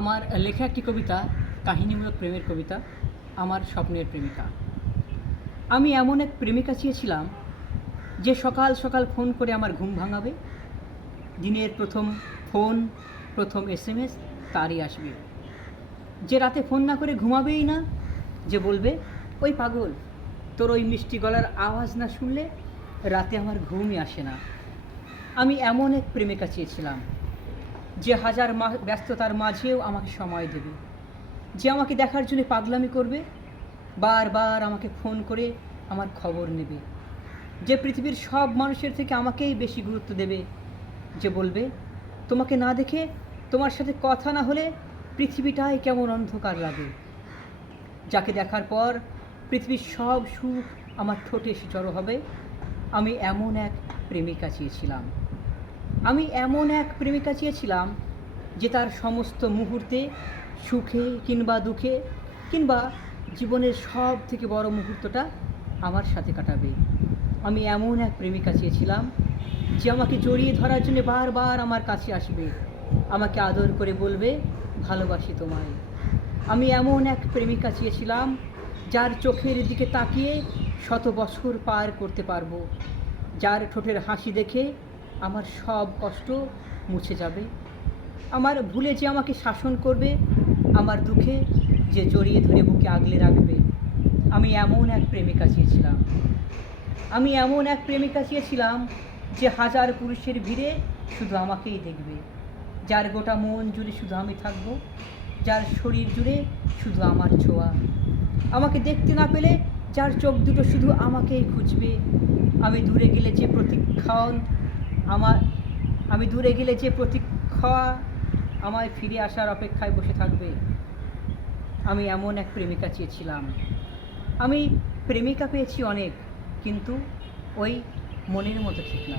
আমার লেখা একটি কবিতা, কাহিনীমূলক প্রেমের কবিতা, আমার স্বপ্নের প্রেমিকা। আমি এমন এক প্রেমিকা চেয়েছিলাম যে সকাল সকাল ফোন করে আমার ঘুম ভাঙাবে। দিনের প্রথম ফোন, প্রথম SMS তারই আসবে। যে রাতে ফোন না করে ঘুমাবেই না, যে বলবে, ওই পাগল, তোর ওই মিষ্টি গলার আওয়াজ না শুনলে রাতে আমার ঘুমই আসে না। আমি এমন এক প্রেমিকা চেয়েছিলাম যে হাজার ব্যস্ততার মাঝেও আমাকে সময় দেবে, যে আমাকে দেখার জন্য পাগলামি করবে, বারবার আমাকে ফোন করে আমার খবর নেবে, যে পৃথিবীর সব মানুষের থেকে আমাকেই বেশি গুরুত্ব দেবে, যে বলবে, তোমাকে না দেখে, তোমার সাথে কথা না হলে পৃথিবীটাই কেমন অন্ধকার লাগে। যাকে দেখার পর পৃথিবীর সব সুখ আমার ঠোঁটে এসে জড়ো হবে। আমি এমন এক প্রেমিকা চেয়েছিলাম। আমি এমন এক প্রেমিকা চেয়েছিলাম যে তার সমস্ত মুহূর্তে, সুখে কিংবা দুঃখে কিংবা জীবনের সব থেকে বড় মুহূর্তটা আমার সাথে কাটাবে। আমি এমন এক প্রেমিকা চেয়েছিলাম যে আমাকে জড়িয়ে ধরার জন্য বারবার আমার কাছে আসবে, আমাকে আদর করে বলবে, ভালোবাসি তোমায়। আমি এমন এক প্রেমিকা চেয়েছিলাম যার চোখের দিকে তাকিয়ে শত বছর পার করতে পারবো, যার ঠোঁটের হাসি দেখে আমার সব কষ্ট মুছে যাবে, আমার ভুলে যে আমাকে শাসন করবে, আমার দুঃখে যে জড়িয়ে ধরে বুকে আগলে রাখবে। আমি এমন এক প্রেমিকা চেয়েছিলাম। আমি এমন এক প্রেমিকা চেয়েছিলাম যে হাজার পুরুষের ভিড়ে শুধু আমাকেই দেখবে, যার গোটা মন জুড়ে শুধু আমি থাকবো, যার শরীর জুড়ে শুধু আমার ছোঁয়া, আমাকে দেখতে না পেলে যার চোখ দুটো শুধু আমাকেই খুঁজবে। আমি দূরে গেলে যে প্রতীক্ষণ আমি দূরে গেলে যে প্রতীক্ষা আমায় ফিরে আসার অপেক্ষায় বসে থাকবে। আমি এমন এক প্রেমিকা চেয়েছিলাম। আমি প্রেমিকা পেয়েছি অনেক, কিন্তু ওই মনের মতো ঠিক না।